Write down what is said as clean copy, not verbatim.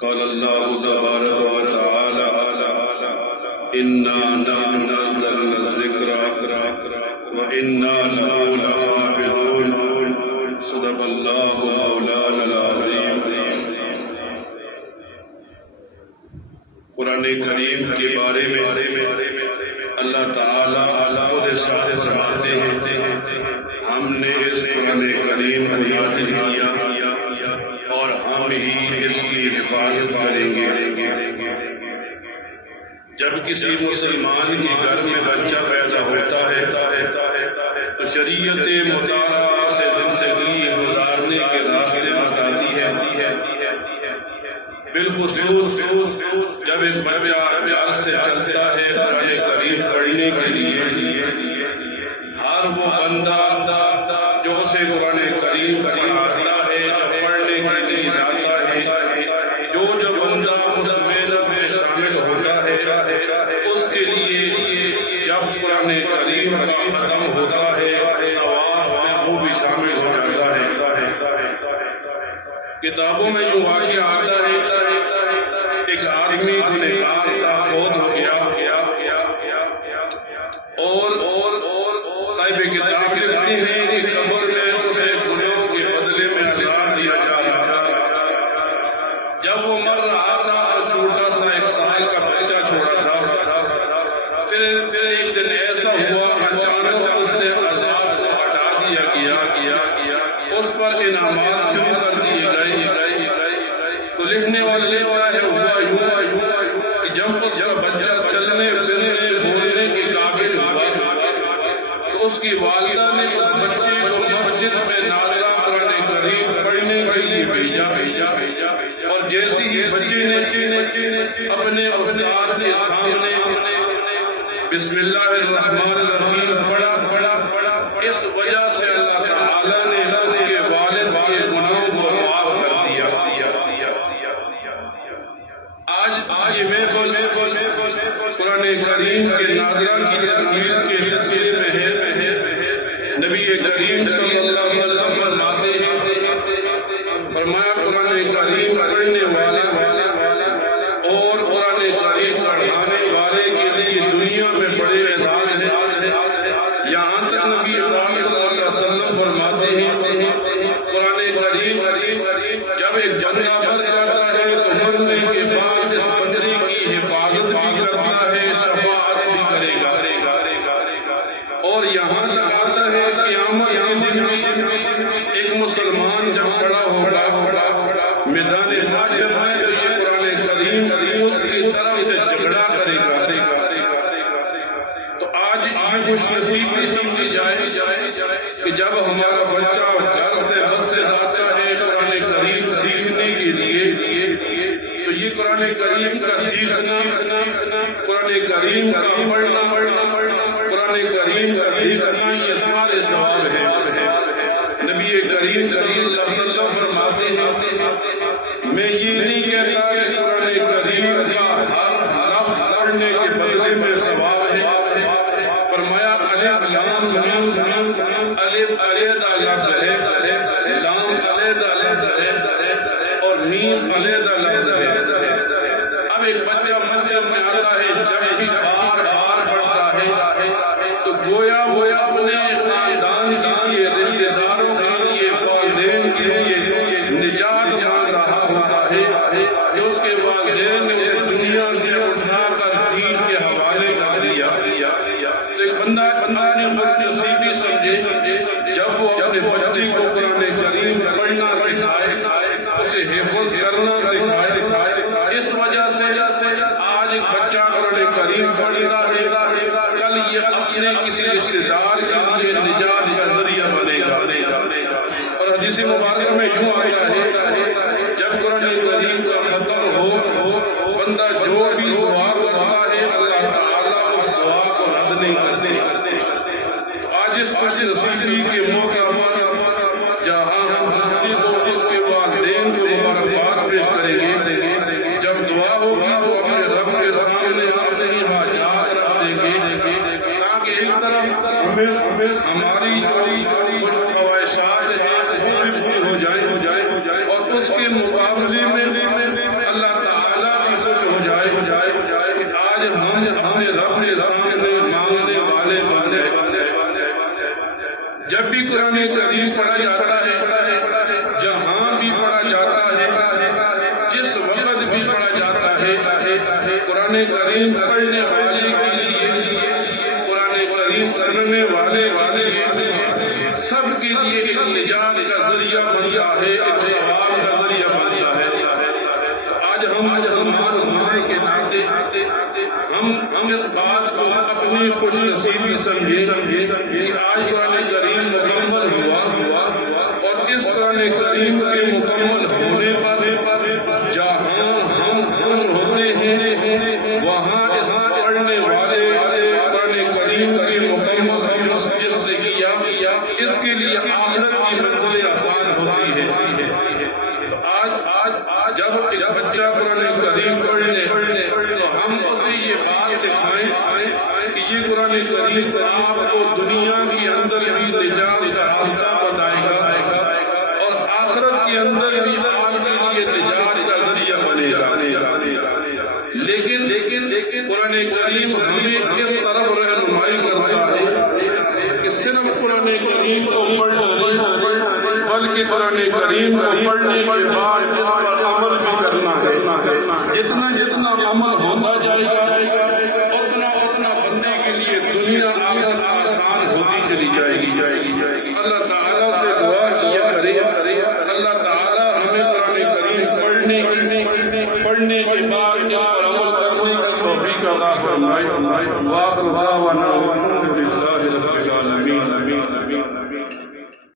قال الله تبارك وتعالى إنا نحن نزلنا الذكر وإنا له لحافظون صدق الله مولانا العظيم۔ قرآن کریم کے بارے میں اللہ تعالیٰ خود ارشاد فرماتے ہیں ہم نے اس قرآن کریم کو نازل کیا اور ہم ہی اس کی حفاظت کریں گے۔ جب کسی مسلمان کے گھر میں بچہ پیدا ہوتا ہے تو شریعت مطالعہ سے زندگی گزارنے کے راستے بتاتی ہے۔ بالخصوص جب ایک بچہ پیار سے چلتا ہے قرآن کریم پڑھنے کے لیے، ہر وہ بندہ جو اسے قرآن کریم پڑھاتا ہے پڑھنے کے لیے لاتا ہے، جو بندہ اس محنت میں شامل ہوتا ہے اس کے لیے جب قرآن کریم کا ختم ہوتا ہے ثواب میں وہ بھی شامل ہو جاتا ہے۔ کتابوں میں جو واقعہ آتا ہے ایک آدمی گنہگار تھا، فوت ہو گیا اور صاحب کتاب لکھتے ہیں کہ قبر میں اسے گناہوں کے بدلے میں عذاب دیا جا رہا تھا۔ جب وہ مر رہا تھا تو چھوٹا سا 1 سال کا بچہ چھوڑا تھا۔ پھر ایک دن ایسا ہوا اچانک اس سے عذاب کو ہٹا دیا گیا، اس پر انعامات شروع کر دیے گئے۔ تو لکھنے والے لکھتا ہے ہوا یوں کہ جب اس کا بچہ چلنے پھرنے بولنے کے قابل ہوا تو اس کی والدہ نے اس بچے کو مسجد میں نازلہ قرآن کریم پڑھنے کے لیے بھیجا، اور جیسے ہی بچے نے اپنے استاد کے سامنے بسم اللہ الرحمن الرحیم پڑھا، اس وجہ سے اللہ تعالیٰ نے اس کے والد کے گناہوں کو معاف کر دیا۔ آج میں قرآن کریم کے نازلہ کی تکمیل کے سلسلے میں ہے۔ نبی کریم صلی اللہ علیہ وسلم فرماتے ہیں، فرمایا قرآن کریم پڑھنے والا اور قرآن کریم پڑھانے والے کے لیے دنیا میں بڑے اعزاز ہیں۔ یہاں تک نبی اکرم صلی اللہ علیہ وسلم فرماتے ہیں قرآن کریم جب ایک بندہ مر جاتا ہے تو مرنے کے بعد اس بندے کی حفاظت بھی کرتا ہے، شفاعت بھی کرے گا۔ اور یہاں تک آتا ہے قیامت کے دن بھی ایک مسلمان جب کھڑا ہوگا میدان حشر میں تو یہ قرآن کریم اس کی طرف سے جھگڑا کرے گا۔ تو آج خوش نصیبی سمجھی جائے کہ جب ہمارا بچہ گھر سے مسجد آتا ہے قرآن کریم سیکھنے کے لیے تو یہ قرآن کریم کا سیکھنا، قرآن کریم کا پڑھنا، قرآن کریم کا لکھنا یہ سارے ثواب ہے۔ نبی کریم صلی اللہ علیہ وسلم فرماتے ہیں میں یہ نہیں کہتا کہ قرآن کریم کا ہر لفظ پڑھنے کے بدلے میں ثواب ہے۔ فرمایا الف لام میم، الف علیحدہ لفظ ہے، لام علیحدہ لفظ ہے اور میم علیحدہ لفظ ہے۔ اب ایک بچہ مسجد میں آتا ہے جب بھی بار بار پڑھتا ہے تو گویا وہ اپنے خاندان کے لیے، رشتہ داروں کے لیے، والدین کے لیے نجات مانگ رہا ہوتا ہے کہ اس کے والدین نے اسے دنیا سے اٹھا کر دین کے حوالے کر دیا۔ تو ایک بندہ اپنی خوش نصیبی سمجھے جب وہ اپنے بچے کو قرآن کریم پڑھنا سکھائے، اسے حفظ کرنا سکھائے۔ اس وجہ سے آج ایک بچہ قرآن کریم پڑھتا ہے، کل یہ اپنے کسی رشتہ دار کے لیے نجات کا ذریعہ بنے گا۔ اور حدیث مبارکہ میں یوں آیا ہے جب قرآن کریم کا ختم ہو بندہ جو بھی دعا کرتا ہے اللہ تعالیٰ اس دعا کو رد نہیں کرتے۔ تو آج اس خوش نصیبی کے موقع پر جہاں ہم بچے کو اس کے والدین کو مبارکباد پیش کریں گے، جب دعا ہوگی تو اپنے رب کے سامنے اپنی حاجات رکھ دیں گے تاکہ ایک طرف ہماری کچھ خواہشات ہیں وہ بھی پوری ہو جائیں، کرتا ہے، ایک ثواب کا ذریعہ بنتا ہے۔ آج ہم مسلمان ہونے کے ناطے ہم اس بات کو اپنی خوش نصیبی سمجھیں کہ آج قرآن کریم مکمل ہوا اور اس قرآن کریم کے مکمل ہونے پر جہاں ہم خوش ہوتے ہیں وہاں اس پڑھنے والے قرآن کریم کے مکمل جس نے کیا اس کے لیے آخرت کی منزلیں آسان ہوتی ہے۔ تو آج جب ایک بچہ قرآن کریم پڑھنے تو ہم اسے یہ بات سکھائیں کہ یہ قرآن کریم آپ کو دنیا کے اندر بھی نجات کا راستہ بتائے گا اور آخرت کے اندر بھی آپ کے لیے نجات کا ذریعہ بنے گا۔ لیکن قرآن کریم ہمیں کس طرف رہنمائی کرتا ہے کہ صرف قرآن کریم کو پڑھنا نہیں بلکہ قرآن کریم کو پڑھنے کے بعد اس پر عمل بھی کرنا ہے۔ جتنا عمل ہوتا جائے گا اتنا بندے کے لیے دنیا